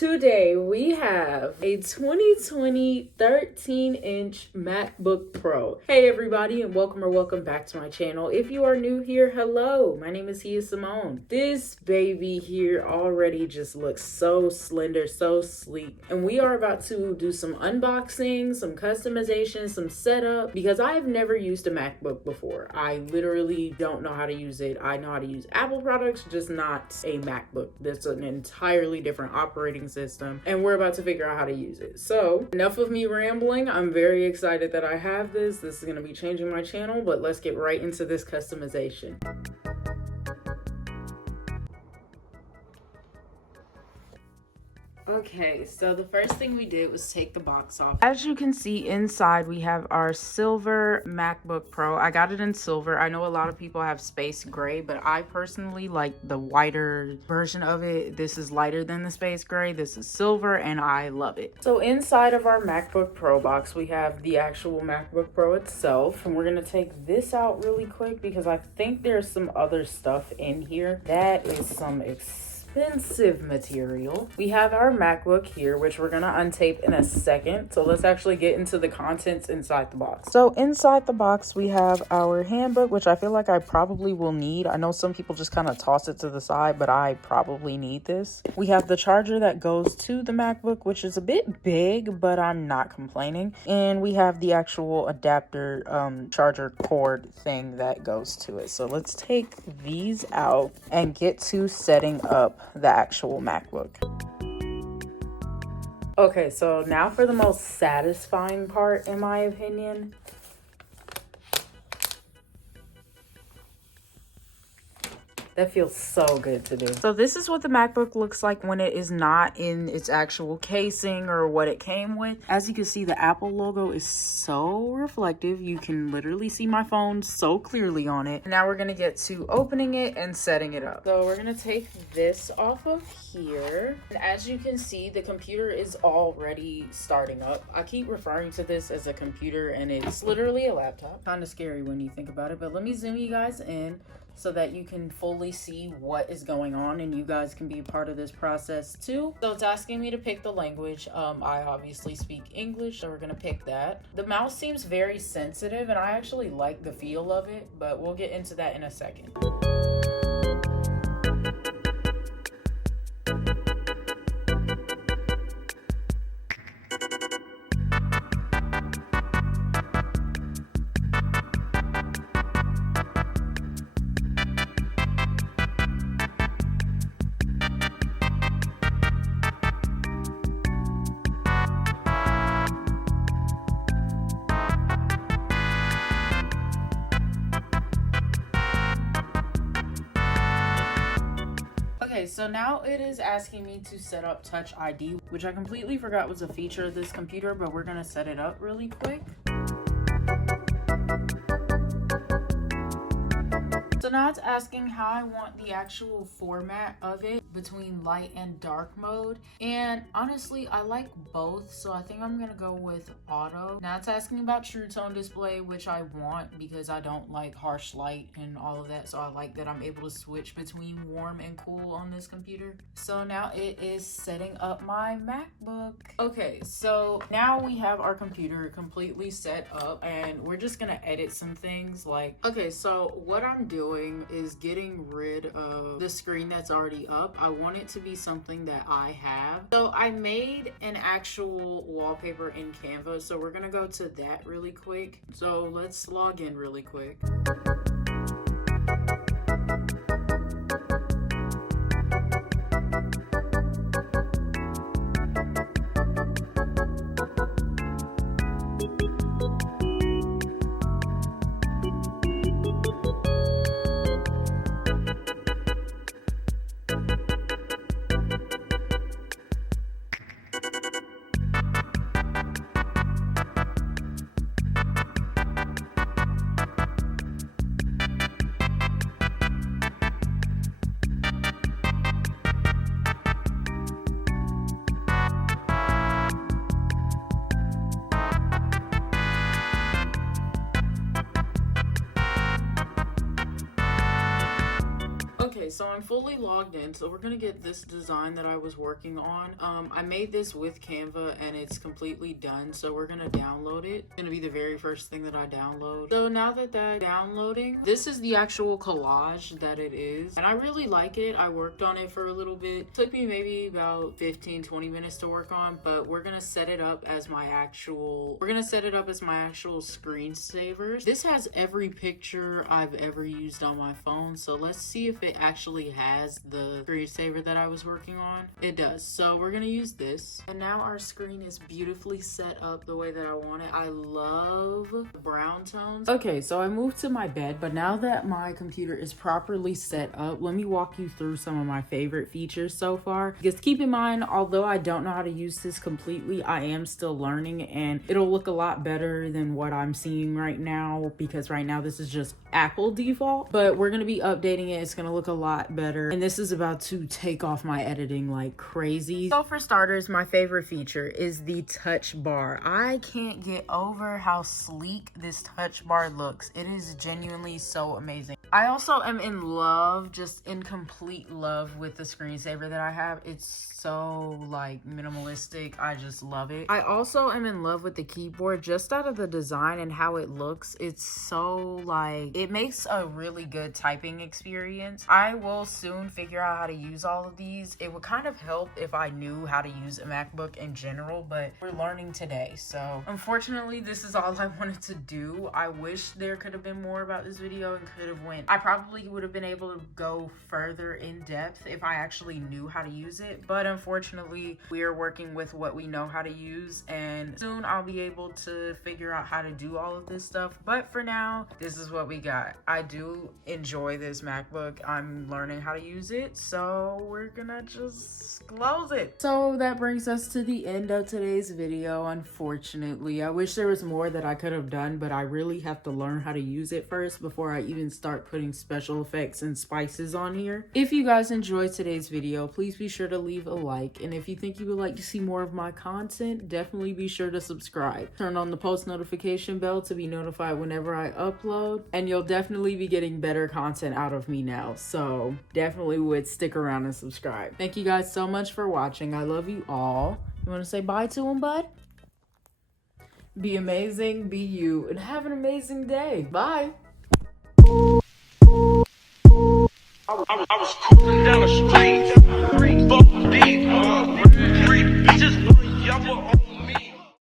Today we have a 2020 13-inch MacBook Pro. Hey everybody, and welcome back to my channel. If you are new here, hello, my name is Simone. This baby here already just looks so slender, so sleek, and we are about to do some unboxing, some customization, some setup, because I have never used a MacBook before. I literally don't know how to use it. I know how to use Apple products, just not a MacBook. That's an entirely different operating system, and we're about to figure out how to use it. So enough of me rambling. I'm very excited that I have this. This is going to be changing my channel, but let's get right into this customization. Okay, so the first thing we did was take the box off. As you can see inside, we have our silver MacBook Pro. I got it in silver. I know a lot of people have space gray, but I personally like the whiter version of it. This is lighter than the space gray. This is silver, and I love it. So inside of our MacBook Pro box, we have the actual MacBook Pro itself, and we're gonna take this out really quick because I think there's some other stuff in here that is some expensive material. We have our MacBook here, which we're gonna untape in a second. So let's actually get into the contents inside the box. So inside the box, we have our handbook, which I feel like I probably will need. I know some people just kind of toss it to the side, but I probably need this. We have the charger that goes to the MacBook, which is a bit big, but I'm not complaining. And we have the actual adapter charger cord thing that goes to it. So let's take these out and get to setting up the actual MacBook. Okay, so now for the most satisfying part, in my opinion. That feels so good to do. So this is what the MacBook looks like when it is not in its actual casing or what it came with. As you can see, the Apple logo is so reflective. You can literally see my phone so clearly on it. Now we're gonna get to opening it and setting it up. So we're gonna take this off of here. And as you can see, the computer is already starting up. I keep referring to this as a computer, and it's literally a laptop. Kind of scary when you think about it, but let me zoom you guys in so that you can fully see what is going on and you guys can be a part of this process too. So it's asking me to pick the language. I obviously speak English, so we're gonna pick that. The mouse seems very sensitive, and I actually like the feel of it, but we'll get into that in a second. Okay, so now it is asking me to set up Touch ID, which I completely forgot was a feature of this computer, but we're gonna set it up really quick. So now it's asking how I want the actual format of it between light and dark mode. And honestly, I like both, so I think I'm gonna go with auto. Now it's asking about True Tone display, which I want because I don't like harsh light and all of that. So I like that I'm able to switch between warm and cool on this computer. So now it is setting up my MacBook. Okay, so now we have our computer completely set up, and we're just gonna edit some things like, okay, so what I'm doing is getting rid of the screen that's already up. I want it to be something that I have. So I made an actual wallpaper in Canva, so we're gonna go to that really quick. So let's log in really quick. Okay, so I'm fully logged in, so we're gonna get this design that I was working on. I made this with Canva and it's completely done, so we're gonna download it. It's gonna be the very first thing that I download. So now that that's downloading, this is the actual collage that it is, and I really like it. I worked on it for a little bit. It took me maybe about 15-20 minutes to work on, but we're gonna set it up as my actual screensavers. This has every picture I've ever used on my phone, so let's see if it actually has the screensaver that I was working on. It does. So we're gonna use this, and now our screen is beautifully set up the way that I want it. I love the brown tones. Okay, so I moved to my bed, but now that my computer is properly set up, let me walk you through some of my favorite features so far. Because keep in mind, although I don't know how to use this completely, I am still learning, and it'll look a lot better than what I'm seeing right now, because right now this is just Apple default, but we're gonna be updating it. It's gonna look a lot better, and this is about to take off my editing like crazy. So for starters, my favorite feature is the touch bar. I can't get over how sleek this touch bar looks. It is genuinely so amazing. I also am in love, just in complete love with the screensaver that I have. It's so like minimalistic. I just love it. I also am in love with the keyboard, just out of the design and how it looks. It's so like, it makes a really good typing experience. I will soon figure out how to use all of these. It would kind of help if I knew how to use a MacBook in general, but we're learning today. So unfortunately, this is all I wanted to do. I wish there could have been more about this video and could have went. I probably would have been able to go further in depth if I actually knew how to use it, but unfortunately, we are working with what we know how to use, and soon I'll be able to figure out how to do all of this stuff. But for now, this is what we got. I do enjoy this MacBook. I'm learning how to use it, so we're gonna just close it. So that brings us to the end of today's video. Unfortunately, I wish there was more that I could have done, but I really have to learn how to use it first before I even start putting special effects and spices on here. If you guys enjoyed today's video, please be sure to leave a like, and if you think you would like to see more of my content, definitely be sure to subscribe. Turn on the post notification bell to be notified whenever I upload, and you'll definitely be getting better content out of me now, so definitely would stick around and subscribe. Thank you guys so much for watching. I love you all. You want to say bye to them, bud? Be amazing, be you, and have an amazing day. Bye. I was cruising down the street, fuck these, 3 bitches, y'all were